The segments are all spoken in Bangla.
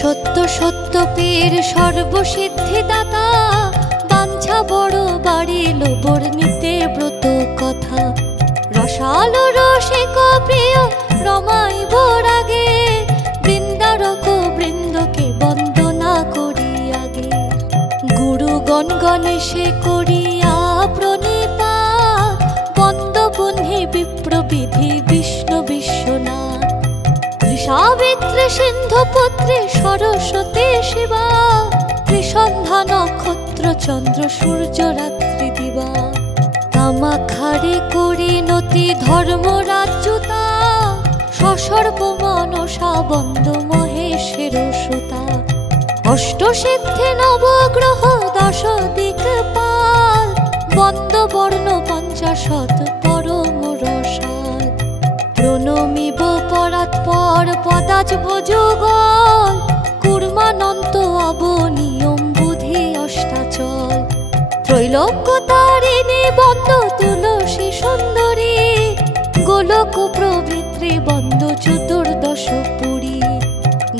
সত্য সত্য পীর সর্বসিদ্ধিদাতা, বাঞ্ছা বড় বাড়িল বর্ণিতে ব্রত কথা। রসালো রসিক প্রিয় রমাইব রাগে, বৃন্দারক বৃন্দকে বন্দনা করি আগে। গুরুগণ গণেশে করিয়া প্রণীতা, বন্দ বহ্নি বিপ্রবিধি বিষ্ণু বিশ্বনাথ। সাবিত্রী সিন্ধু পুত্রী সরস্বতী শিবা, ত্রিসন্ধ্যা নক্ষত্র চন্দ্র সূর্য রাত্রি দিবা। কামাখারে করি নতি ধর্মরাজ্যতা, সসর্ব মনসা বন্দ মহেশের সুতা। অষ্টসিদ্ধি নবগ্রহ দশ দিকপাল, বন্দ বর্ণ পঞ্চাশত পরম রসাল। প্রণমিব পরাৎপর পদাজ ভোজগল, কুর্মানন্ত অবনিয়ম বুধি অষ্টাচল। ত্রৈলোক্য তারিণী বন্দ তুলসী সুন্দরী, গোলক প্রভৃত্রী বন্দ চতুর্দশ পুরী।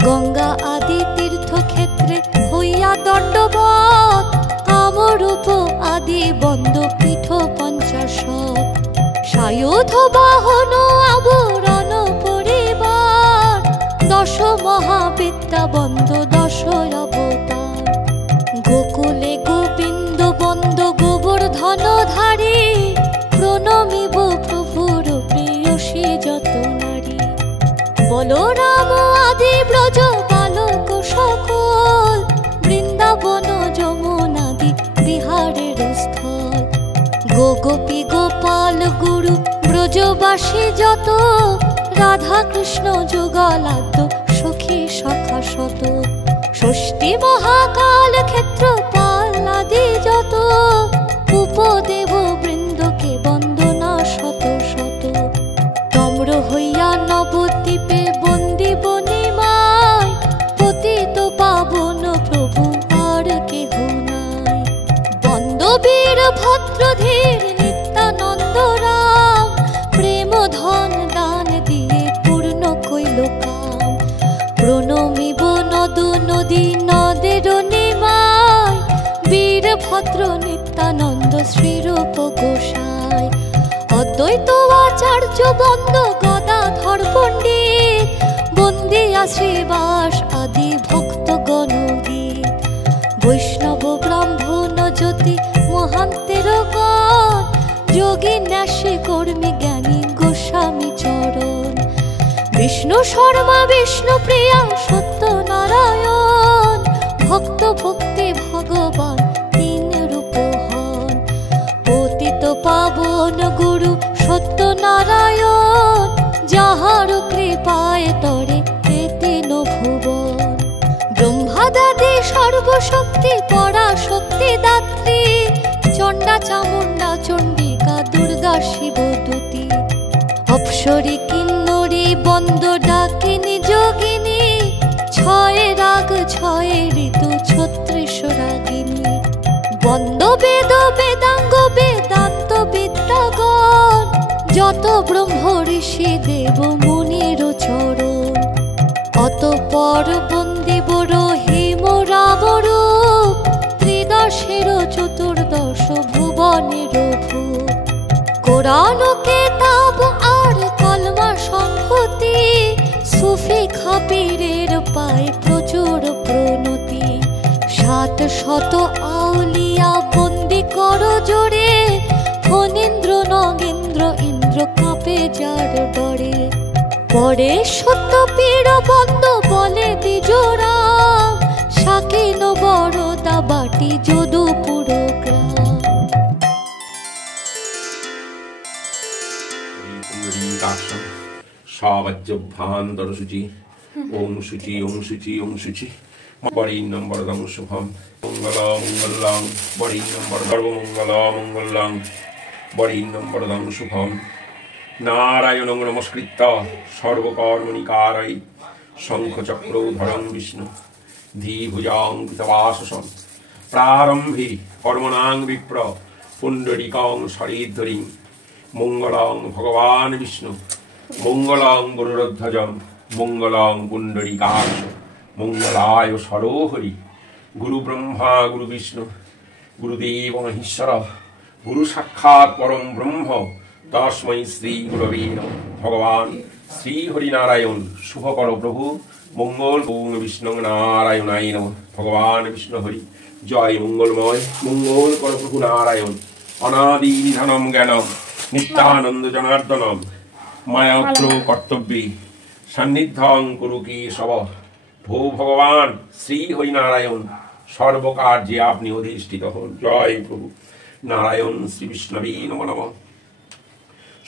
গঙ্গা আদি তীর্থক্ষেত্রে হইয়া দণ্ডবৎ, কামরূপ আদি বন্দ পীঠ পঞ্চাশত। সায়ুধ বাহন আবরণ পরিবার, দশ মহাবিদ্যা বন্দ দশ অবতার। গোকুলে গোবিন্দ বন্দ গোবর্ধনধারী, প্রণমিব প্রভুর প্রেয়সী যত নারী। বলরাম আদি ব্রজ বালক সকল, বৃন্দাবন যমুনাদি বিহারের স্থল। গোপী গোপাল গুরু ব্রজবাসী যত, রাধা কৃষ্ণ যুগলাদ্য সখী সখা শত। ষষ্ঠী মহাকাল ক্ষেত্র পালাদি যত, উপদেব বৃন্দকে বন্দনা শত শত। নম্র হইয়া নবদ্বীপে বন্দি বনিমায়, পতিত পাবন প্রভু আর কেহ নাই। বন্দ বীর ভদ্রধীর নিত্যানন্দ রাম, প্রেম ধন দান দিয়ে পূর্ণ কইল কাম। প্রণমিব নদ নদী নদের নিমায়, বীর ভদ্র নিত্যানন্দ শ্রীরূপ গোসাই। অদ্বৈত আচার্য বন্দ গদাধর পণ্ডিত, বন্দিয়া শ্রীবাস আদি ভক্তগণ গীত। বৈষ্ণব ব্রাহ্মণ জ্যোতি মহান্তের গণ, যোগী ন্যাসী কর্মী জ্ঞানী গোস্বামী চরণ। বিষ্ণু শর্মা বিষ্ণু প্রিয়া সত্যনারায়ণ, ভক্ত ভক্তি ভগবান তিন রূপ হন। পতিত পাবন গুরু সত্যনারায়ণ, যাহার কৃপায় তরে তিন ভুবন। ব্রহ্মাদাদি সর্বশক্তি পরাশক্তি দাত্রী, চণ্ডা চামুণ্ডা চণ্ডিকা দুর্গা শিব দূতী। অপ্সরী কিন্নরী বন্দ ডাকিনী যোগিনী, ছয় রাগ ছয় ঋতু ছত্রিশ রাগিনী। বন্দ বেদ বেদাঙ্গ বেদান্ত বিদ্যাগণ, যত ব্রহ্ম ঋষি দেব মুনির চরণ। অতঃপর বন্দিব রহিম রামরূপ, ত্রিদশের চতুর্দশ ভুবনের ভূপ। কোরআন কেতাব আর কলমা সংহতি, সুফি খাপিরের পায় প্রচুর প্রণতি। ৭০০ আউলিয়া বন্দি কর জোরে, ফণীন্দ্র নগেন্দ্র ইন্দ্র কাঁপে যার ডরে। পরে সত্য পীর বন্দ বলে দ্বিজরাম, শাকিন বরদা বাটি যদুপুর গ্রাম। সাবাজ্যভ্যান্তর শুচি, ওম শুচি ওম শুচি ওম শুচি। বরিণ্যং বরদং শুভম, মঙ্গলং মঙ্গলং বরিণ্যং সর্বমঙ্গলং মঙ্গলং, বরিণ্যং বরদং শুভম। নারায়ণং নমস্কৃত্য সর্বকর্মণি কারয়ি, শঙ্খচক্রধরং বিষ্ণু ধীভুজাং কৃতবাসসং। প্রারম্ভে কর্মণাং বিপ্র পুণ্ডরীকং সরিদ্ধরিং, মঙ্গলং ভগবান বিষ্ণু মঙ্গলং গরুরধ্বজং, মঙ্গলং পুণ্ডরীকাক্ষ মঙ্গলায় সরোহরি। গুরু ব্রহ্মা গুরু বিষ্ণু গুরুদেব মহেশ্বর গুরু সাক্ষাৎ পরম ব্রহ্ম তস্मै শ্রী গুরবে নমঃ। ভগবান শ্রী হরিনারায়ণ শুভ কর প্রভু মঙ্গল। ওম বিষ্ণু নারায়ণায় নমঃ। ভগবান বিষ্ণু হরি জয় মঙ্গলময় মঙ্গল কর প্রভু নারায়ণ। অনাদি নিধনম জ্ঞানম নিত্যানন্দ জনার্দনম মায়াত্র কর্তব্যে সান্নিধ্যং কুরু কেশব। ভো ভগবান শ্রী হরিনারায়ণ সর্বকার্যে আপনি অধিষ্ঠিত হন। জয় প্রভু নারায়ণ শ্রী বিষ্ণবে নমঃ নমঃ।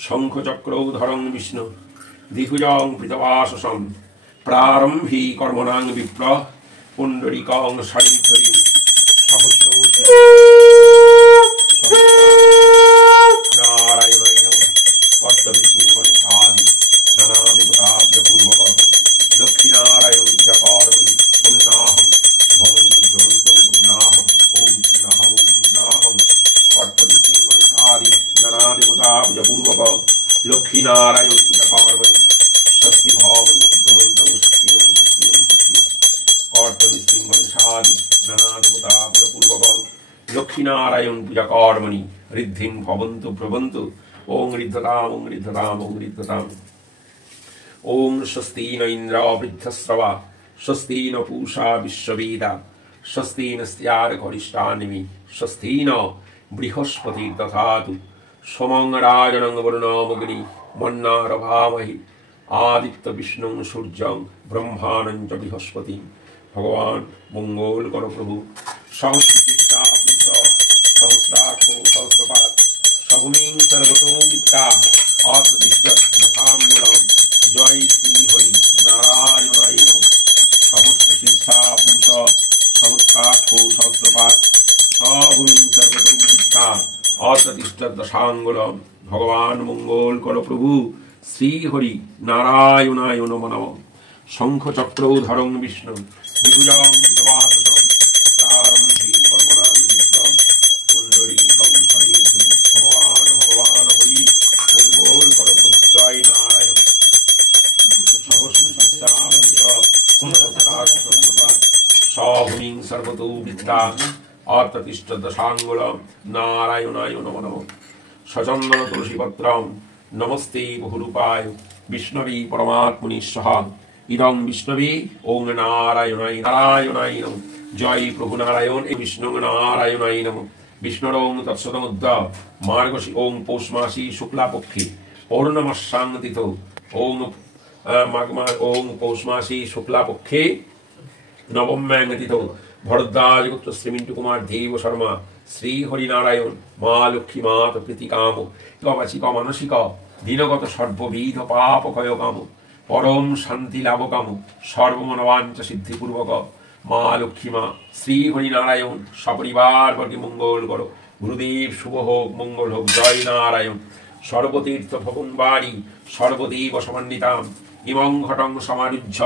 শঙ্খ চক্র ধরং বিষ্ণু দ্বিভুজং পৃতবাসসম প্রারম্ভে কর্মণাং বিপ্র পুণ্ডরিকং শরীরধরি সহস্র নারায়ণায় নমঃ। অর্থবিষ্ণুগণেশাদি নানাদেবতাব্জপূর্বক লক্ষ্মীনারায়ণ জপর্মণি পুণ্যাহং ভবন্তু ভ্রবন্তু পুণ্যাহং ওম পুণ্যাহং পুণ্যাহং। অর্থবিষ্ণুগণেশাদি নানাদেবতাব্জপূর্বক লক্ষ্মীনারায়ণ জপর্মণি স্বস্তি ভবন্তু ভ্রবন্তু স্বস্তি ওম স্বস্তি ওম স্বস্তি। অর্থবিষ্ণুগণেশাদি নানাদেবতাব্জপূর্বক লক্ষ্মীনারায়ণ পূজা কর্মণি ঋদ্ধিং ভবন্তু ভ্রবন্তু ওং ঋদ্ধতাম ওং ঋদ্ধতাম ওং ঋদ্ধতাম। ওং স্বস্তি ন ইন্দ্র বৃদ্ধশ্রবা স্বস্তি ন পূষা বিশ্ববেদা স্বস্তি নস্ত্যার্করিষ্টানিমি স্বস্তি ন বৃহস্পতির্দধাতু সোমং রাজনং বরুণমগ্নি মন্নারভামহি আদিত্য বিষ্ণুং সূর্যং ব্রহ্মাণং চ বৃহস্পতি। ভগবান মঙ্গল কর প্রভু সহস্রচিত্তা পুষ সহস্রাক্ষ সহস্রপাত সভূমিং সর্বতো বিদ্যা আত্মদিষ্টম। জয় শ্রী হরি নারায়ণায় নমঃ। সহস্রচিত্তা পুষ সহস্রাক্ষ সহস্রপাত সভূমিং সর্বতো বিদ্যা আত্মদিষ্টম। ভগবান মঙ্গল কর প্রভু শ্রী হরি নারায়ণায় নমঃ নমঃ। শঙ্খ চক্র ধরং বিষ্ণু দ্বিভুজং পৃতবাসসম প্রারম্ভে কর্মণাং বিপ্র পুণ্ডরীকং শরীরধরি। ভগবান ভগবান হরি মঙ্গল কর প্রভু জয় নারায়ণ। সহস্রচিত্তা সভূমিং সর্বতো বিদ্যা আত্মতিষ্ঠদশাঙ্গুলম নারায়ণায় নমঃ নমঃ। সচন্দন তুলসীপত্রম নমস্তে বহুরূপায় বিষ্ণবে পরমাত্মনি স্বাহা। ইদং বিষ্ণবে ওং নারায়ণায় নারায়ণায় নমঃ। জয় প্রভু নারায়ণ বিষ্ণু নারায়ণায় নমঃ। বিষ্ণুরং তৎসদমুদ্র মার্গশী ওং পৌষ মাসি শুক্লাপক্ষে পৌর্ণমাস্যাং তিথ ওং ওং পৌষ মাসি শুক্লাপক্ষে নবম্যাং তিথ ভরদ্বাজ গোত্র শ্রীমিন্টু কুমার দেব শর্মা শ্রী হরিনারায়ণ মা লক্ষ্মী মাত প্রীতিকাম বাচিক মানসিক দীনগত সর্ববিধ পাপ ক্ষয় কাম পরম শান্তি লাভ কাম সর্বমনবাঞ্চ সিদ্ধিপূর্বক মা লক্ষ্মী মা শ্রী হরিনারায়ণ সপরিবার বর্গে মঙ্গল করো। গুরুদেব শুভ হোক মঙ্গল হোক। জয় নারায়ণ। সর্বতীর্থ ভবন বাড়ি সর্বদেব সমন্বিতাম ইমং ঘটং সমারুহ্য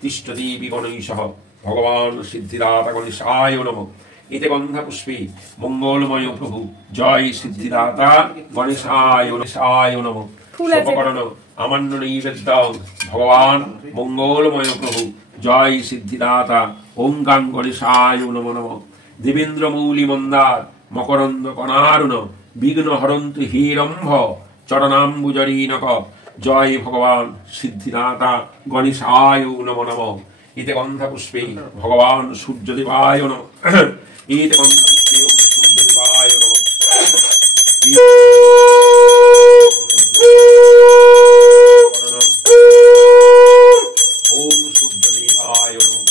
তিষ্ঠদেবী গণৈষঃ। ভগবান সিদ্ধিদাতা গণেশায় নমঃ। এতে গন্ধা পুষ্পে মঙ্গলময় প্রভু জয় সিদ্ধিদাতা গণেশায় গণেশায় নমঃ। শুভকরণ আমান্য নৈবেদ্যং ভগবান মঙ্গলময় প্রভু জয় সিদ্ধিদাতা ওঙ্কাং গণেশায় নমঃ নমঃ। দেবেন্দ্র মৌলি মন্দার মকরন্দ কণারুণ বিঘ্ন হরন্তু হিরম্ভ চরণাম্বুজরীনক। জয় ভগবান সিদ্ধিদাতা গণেশায় নমঃ নমঃ। এতে গন্ধা পুষ্পে ভগবান সূর্যদেবায় নমঃ। এতে গন্ধা পুষ্পে সূর্যদেবায় নমঃ। ওম সূর্যদেবায় নমঃ।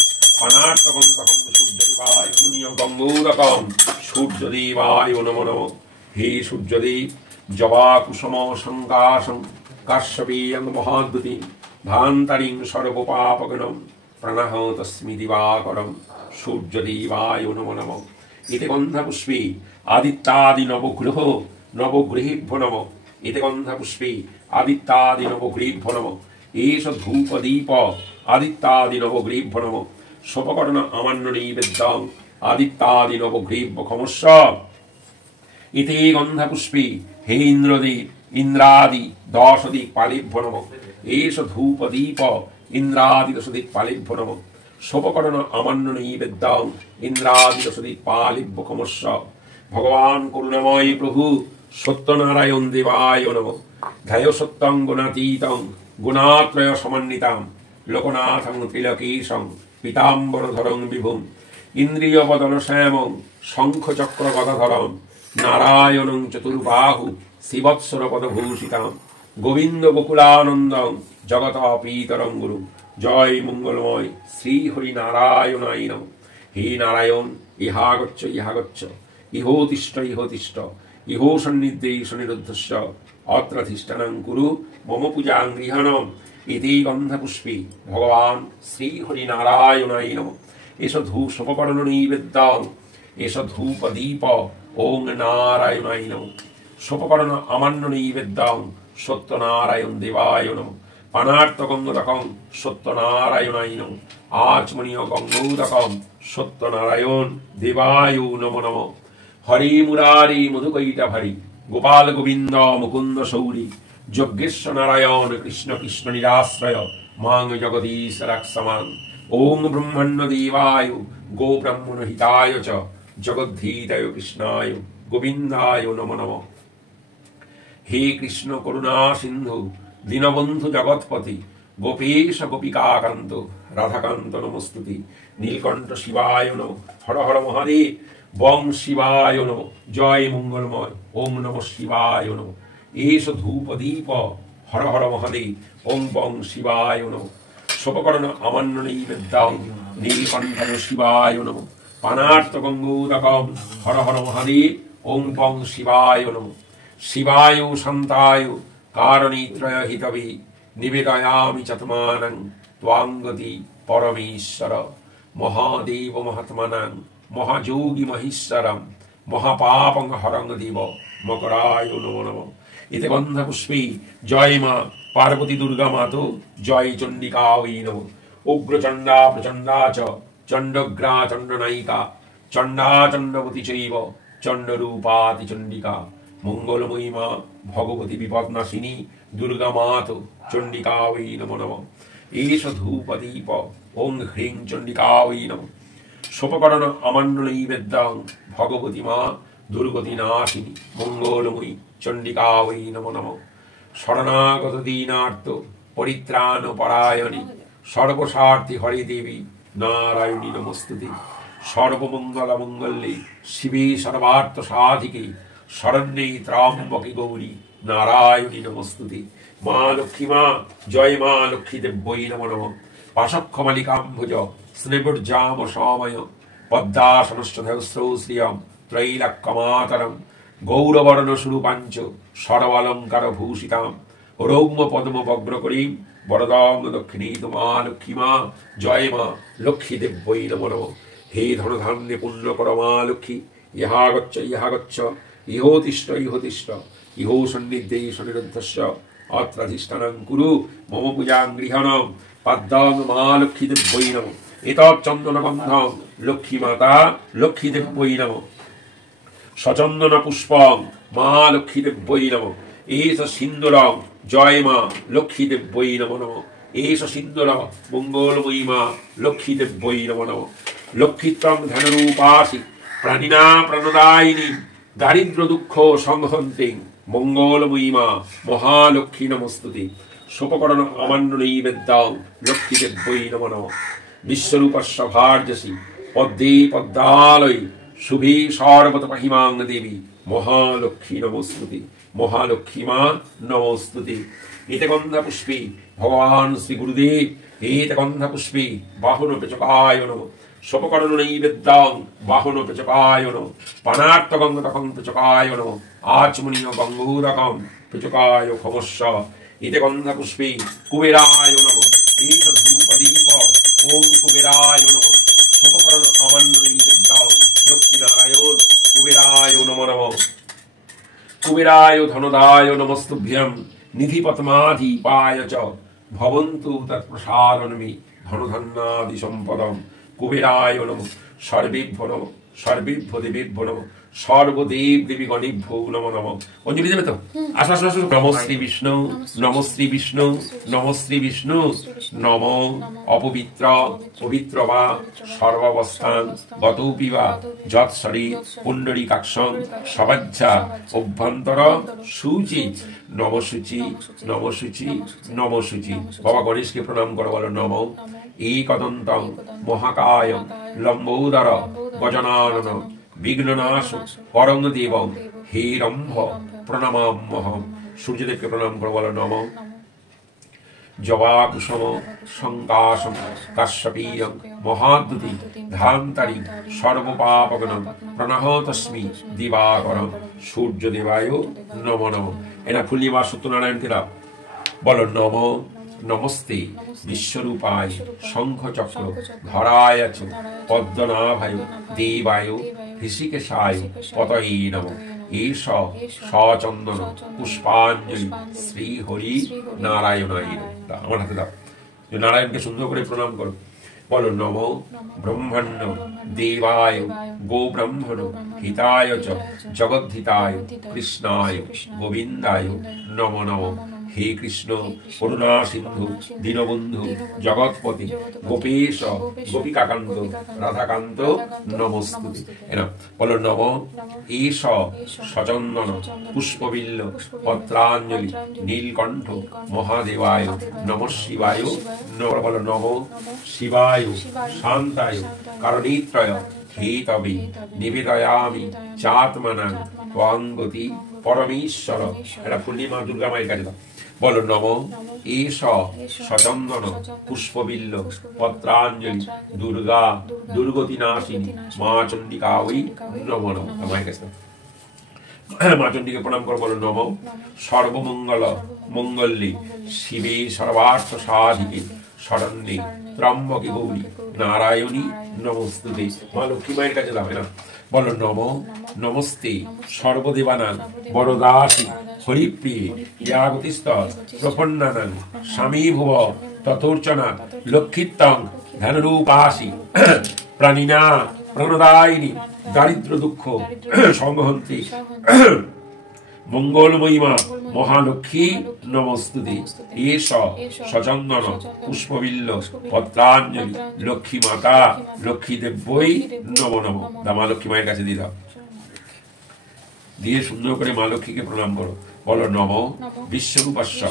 অনার্তগন্তহং সূর্যদেবায় পুণ্য গঙ্গোদকম সূর্যদেবায় নমঃ নমঃ। হে সূর্যদেব জবা কুসুম সংকাশং কাশ্যপেয়ং মহাদ্যুতি ধান্তারিং সর্বপাপগণম প্রণহ তস্মি দিবাকরম সূর্যদেবায় নমঃ নমঃ। এতে গন্ধা পুষ্পে আদিত্যাদি নবগ্রহেভ্যো নমঃ। এতে গন্ধা পুষ্পে আদিত্যাদি নবগ্রহেভ্যো নমঃ। এষ ধূপ দীপ আদিত্যাদি নবগ্রহেভ্যো নমঃ। শোভকর্ণ আমান্য নৈবেদ্যং আদিত্যাদি নবগ্রহেভ্য ক্ষমস্ব। এতে গন্ধা পুষ্পে হে ইন্দ্রদেব ইন্দ্রাদি দশদিক পালেভ্যো নমঃ। এষ ধূপ দীপ ইন্দ্রাদি দশদিক পালেভ্যো নমঃ। সোপকরণ আমান্য নৈবেদ্যং ইন্দ্রাদিরসদি পালিব্য ক্ষমস্ব। ভগবান করুণাময় প্রভু সত্যনারায়ণ দেবায় নমঃ। ধ্যায় সত্যং গুণাতীতং গুণাত্রয় সমন্বিতাং লোকনাথং ত্রিলোকেশং পীতাম্বরধরং বিভুম ইন্দ্রিয়বদল শ্যামং শঙ্খচক্র গদাধরং নারায়ণং চতুর্বাহু শ্রীবৎসর পদভূষিতাং গোবিন্দ গোকুলানন্দং জগতাপীতরং গুরু। জয় মঙ্গলময় শ্রী হরি নারায়ণায় নমঃ। হে নারায়ণ, ইহাগচ্ছ ইহাগচ্ছ, ইহোতিষ্ঠ ইহোতিষ্ঠ, ইহো সন্নির্দেশ নিরুদ্ধস্য অত্রাধিষ্ঠানং কুরু মম পূজাং গৃহাণম। ইতি গন্ধপুষ্পে ভগবান শ্রী হরি নারায়ণায় নমঃ। এষ ধূপকরণ নৈবেদ্যং, এষ ধূপ দীপ ওং নারায়ণায় নমঃ। সোপকরণ আমান্য নৈবেদ্যং সত্যনারায়ণ দেবায় নমঃ। পানার্থ গঙ্গোদকং সত্যনারায়ণায় নমঃ। আচমনীয় গঙ্গোদকং সত্যনারায়ণ দেবায় নমো নমঃ। হরি মুরারি মধুকৈটভারি গোপাল গোবিন্দ মুকুন্দ সৌরি যজ্ঞেশ্বর নারায়ণ কৃষ্ণ কৃষ্ণ নিরাশ্রয় মাং জগদীশ রাক্ষমাং। ওং ব্রহ্মণ্য দেবায় গো ব্রাহ্মণ হিতায় চ জগদ্ধীতায় কৃষ্ণায় গোবিন্দায় নমো নমঃ। হে কৃষ্ণ করুণা সিন্ধু দীনবন্ধু জগৎপতি গোপেশ গোপিকাকান্ত রাধাকান্ত নমস্তুতি। নীলকণ্ঠ শিবায় নমঃ। হর হর মহাদেব বং শিবায় নমঃ। জয় মঙ্গলময় ওং নমঃ শিবায় নমঃ। এষ ধূপ দীপ হর হর মহাদেব ওং বং শিবায় নমঃ। সোপকরণ আমান্য নৈবেদ্যং নীলকণ্ঠায় শিবায় নমঃ। পানার্থ গঙ্গোদকং হর হর মহাদেব ওং বং শিবায় নমঃ। শিবায় শান্তায় কারণীত্রয় হিতবে নিবেদয়ামি চতমানং ত্বাঙ্গতি পরমেশ্বর। মহাদেব মহাত্মানং মহাযোগী মহেশ্বরম মহাপাপং হরং দেব মকরায় নমো নমঃ। এতে গন্ধপুষ্পে জয় মা পার্বতী দুর্গা মাতো জয় চণ্ডিকা ওই নমঃ। উগ্রচণ্ডা প্রচণ্ডা চ চণ্ডগ্রা চণ্ডনায়িকা চণ্ডা চণ্ডবতী চৈব চণ্ডরূপাতি চণ্ডিকা। মঙ্গলময়ী মা ভগবতী বিপদনাশিনী দুর্গা মাতো চণ্ডিকা ওই নমো নমঃ। এষ ধূপ দীপ ওং হ্রিং চণ্ডিকা ওই নমঃ। সোপকরণ আমান্য নৈবেদ্যং ভগবতী মা দুর্গতি নাশিনী মঙ্গলময়ী চণ্ডিকা ওই নমো নমঃ। শরণাগত দীনার্ত পরিত্রাণ পরায়ণী সর্বস্বার্থী হরে দেবী নারায়ণী নমস্তুতে। সর্বমঙ্গল মঙ্গলে শিবে সর্বার্থ সাধিকে শরণ্যে ত্র্যম্বকে গৌরী নারায়ণী নমস্তুতে। মা লক্ষ্মী মা জয় মা লক্ষ্মী দেব্যৈ নমো নমঃ। পাশক্ষমালিকাম্ভুজ স্নেবুর্জাম সময় পদ্মাসনশ্চধস্রৌ শ্রিয়ম ত্রৈলক্যমাতরম গৌরবর্ণ স্বরূপাঞ্চ সর্বালঙ্কার ভূষিতাম রৌম্য পদ্ম বগ্রকরীম বরদং দক্ষিণীত। মা লক্ষ্মী মা জয় মা লক্ষ্মী দেব্যৈ নমো নমঃ। হে ধনধান্যে পুণ্য কর মা লক্ষ্মী ইহাগচ্ছ ইহাগচ্ছ, ইহোতিষ্ঠ ইহোতিষ্ঠ, ইহো সন্নির্দেশ নিরুদ্ধস্য অত্রাধিষ্ঠানং কুরু মম পূজাং গৃহাণম। পাদ্যং মা লক্ষ্মী দেব্যৈ নমঃ। এতৎ চন্দন গন্ধং লক্ষ্মী মাতা লক্ষ্মী দেব্যৈ নমঃ। সচন্দন পুষ্পং মা লক্ষ্মী দেব্যৈ নমঃ। এষ সিন্দুরং জয় মা লক্ষ্মী দেব্যৈ নমো নমঃ। এষ সিন্দুর মঙ্গলময়ী মা লক্ষ্মী দেব্যৈ নমো নমঃ। লক্ষ্মীত্বং ধনরূপাসি প্রাণিনা প্রাণদায়িনী দারিদ্র দুঃখ সংহন্তিং মঙ্গলময়ী মা মহালক্ষ্মী নমস্তুতে। সোপকরণ আমান্য নৈবেদ্যং লক্ষ্মী দেব্যৈ নমো নমঃ। বিশ্বরূপস্য ভার্যসি পদ্মে পদ্মালয়ে শুভে সর্বত মহিমাং দেবী মহালক্ষ্মী নমস্তুতে। মহালক্ষ্মী মা নমস্তুতে। এতে গন্ধপুষ্পে ভগবান শ্রী গুরুদেব এতে গন্ধপুষ্পে বাহন পেচকায় নমঃ। সোপকরণ নৈবেদ্যং বাহন পেচকায় নমঃ। পানার্থ গঙ্গোদকং পেচকায় নমঃ। আচমনীয় গঙ্গোদকং পেচকায় ক্ষমস্ব। এতে গন্ধপুষ্পে কুবেরায় নমঃ। এষ ধূপ দীপ ওং কুবেরায় নমঃ। সোপকরণ আমান্য নৈবেদ্যং লক্ষ্মীনারায়ণ কুবেরায় নমো নমঃ। কুবেরায় ধনদায় নমস্তুভ্যং নিধিপদ্মাধিপায় চ ভবন্তু তৎপ্রসাদন্মে ধনধান্যাদি সম্পদম। কুবেরায় নমঃ। সর্বেভ্যো নমঃ। সর্বেভ্য দেবেভ্যো নমঃ সর্বদেব দেবী গণেভ্যো নমো নমঃ। অঞ্জলি দেবে তো? আসো আসো আসো। নম শ্রী বিষ্ণু, নম শ্রী বিষ্ণু, নম শ্রী বিষ্ণু, নম অপবিত্র পবিত্র বা সর্বাবস্থান গতৌপি বা যৎসরি পুণ্ডরীকাক্ষং সবাজ্জা অভ্যন্তর শুচি নমশুচি নমশুচি নমশুচি। বাবা গণেশকে প্রণাম করো, বলো নম একদন্তং মহাকায় লম্বোদর গজনানন বিঘ্ননাশ করং দেবং হে রম্ভ প্রণমাম্যহম। সূর্যদেবকে প্রণাম করো, বলো নম জবাকুসুম সংকাশম কাশ্যপীয়ং মহাদ্যুতি ধান্তারি সর্বপাপগণম প্রণহতস্মি দিবাকরম সূর্যদেবায় নমো নমঃ। এরা পূর্ণিমা সত্যনারায়ণকে দাও, বলো নম নমস্তে বিশ্বরূপায় শঙ্খচক্র ধরায় চ পদ্মনাভায় দেবায় হৃষিকেশায় পতয়ে নমঃ। এষ সচন্দন পুষ্পাঞ্জলি শ্রী হরি নারায়ণায় নমঃ। আমার হাতে দাও, নারায়ণকে সুন্দর করে প্রণাম করো, বলো নম ব্রহ্মণ্য দেবায় গো ব্রহ্মণ হিতায় চ জগদ্ধিতায় কৃষ্ণায় গোবিন্দায় নমো নমঃ। হে কৃষ্ণ করুণা সিন্ধু দীনবন্ধু জগৎপতি গোপেশ গোপিকাকান্ত রাধাকান্ত নমস্তুতে। এরা বলো নম এষ সচন্দন পুষ্পবিল্ল পত্রাঞ্জলি নীলকণ্ঠ মহাদেবায় নম শিবায় নম। বলো নম শিবায় শান্তায় কারণীত্রয় হে তবে নিবেদয়ামি চাত্মনাং ত্বঙ্গতি পরমেশ্বর। এটা পূর্ণিমা দুর্গা মায়ের কাছে দাও, বলো নম এষ সচন্দন পুষ্পবিল্ল পত্রাঞ্জলি দুর্গা দুর্গতি নাশিনী মা চণ্ডিকা ওই নম নম। মায়ের কাছে মা চণ্ডীকে প্রণাম করো, বলো নম সর্বমঙ্গল মঙ্গল্যে শিবে সর্বার্থ সাধিকে শরণ্যে ত্রম্বকে গৌরী নারায়ণী নমস্তুতে। মা লক্ষ্মী মায়ের কাছে যাবে না, বলো নম নমস্তে সর্বদেবানাং বরদাসী হরিপ্রিয়ে ইয়াগতিস্ত প্রপন্নানাং স্বামী ভুব তথোর্চনা লক্ষিত্তং ধ্যানরূপাসি প্রাণিনা প্রাণদায়িনী দারিদ্র দুঃখ সংহন্ত্রী মঙ্গলময়ীমা মহালক্ষ্মী নমস্তুতে। এষ সচন্দন পুষ্পবিল্ল পত্রাঞ্জলি লক্ষ্মী মাতা লক্ষ্মী দেব্যই নমো নমঃ। মা লক্ষ্মী মায়ের কাছে দিয়ে দাও, দিয়ে সুন্দর করে মা লক্ষ্মীকে প্রণাম করো, বলো নম বিশ্বরূপাস্য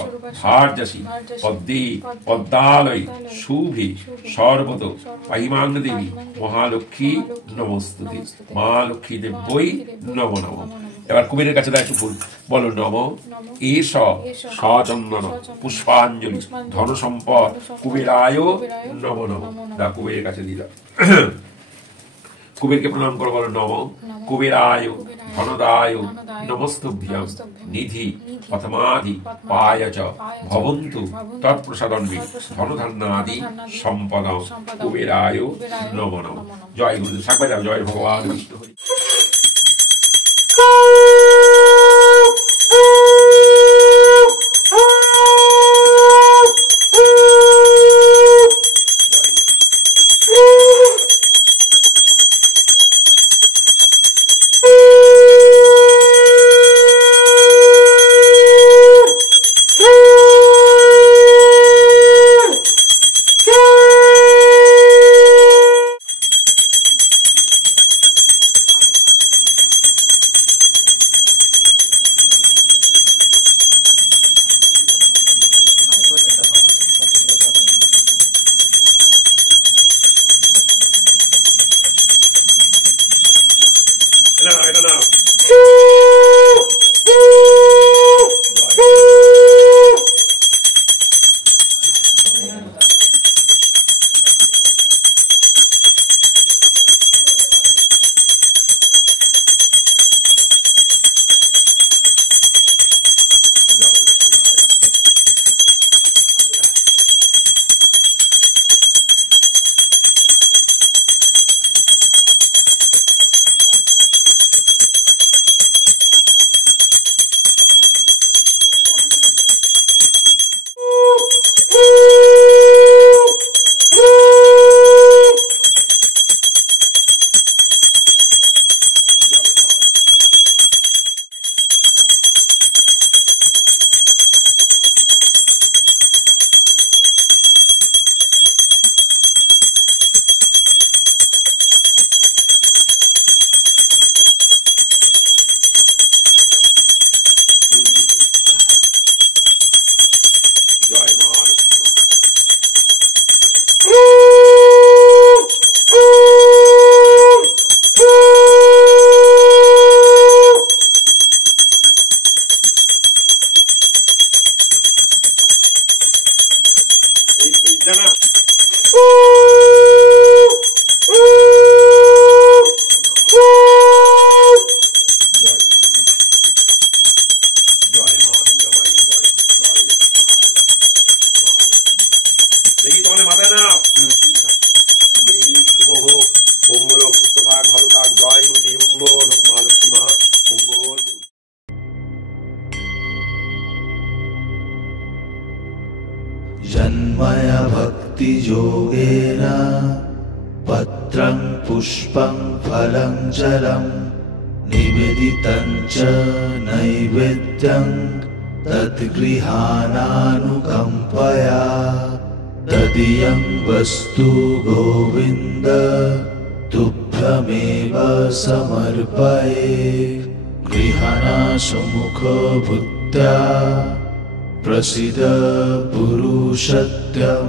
ভার্যাসী পদ্মে পদ্মালয় শুভে সর্বত পাহিমাং দেবী মহালক্ষ্মী নমস্তুতে। মা লক্ষ্মী দেব্যই নমো নমঃ। এবার কুবেরের কাছে দাও একটু ফুল, বলো নম এষ সচন্দন পুষ্পাঞ্জলি ধন সম্পদ কুবেরায় নমো নমঃ। দা কুবেরের কাছে দিয়ে দাও, কুবেরকে প্রণাম করো, বলো নম কুবেরায় ধনদায় নমস্তুভ্যং নিধি প্রথমাদি পায় চ ভবন্তু তৎপ্রসাদন্মে ধনধান্যাদি সম্পদং কুবেরায় নমো নমঃ। জয় গুরুদেব। সাকবা যাও, জয় ভগবান বিষ্ণু হরি। भक्तियोगेन पत्रं पुष्पं फलं जलं निवेदितं च नैवेद्यं तद्गृहाणानुकम्पया तदीयं वस्तु गोविन्द तुभ्यमेव समर्पये। गृहाणासम्मुखभूत्या प्रसीद पुरुषोत्तम।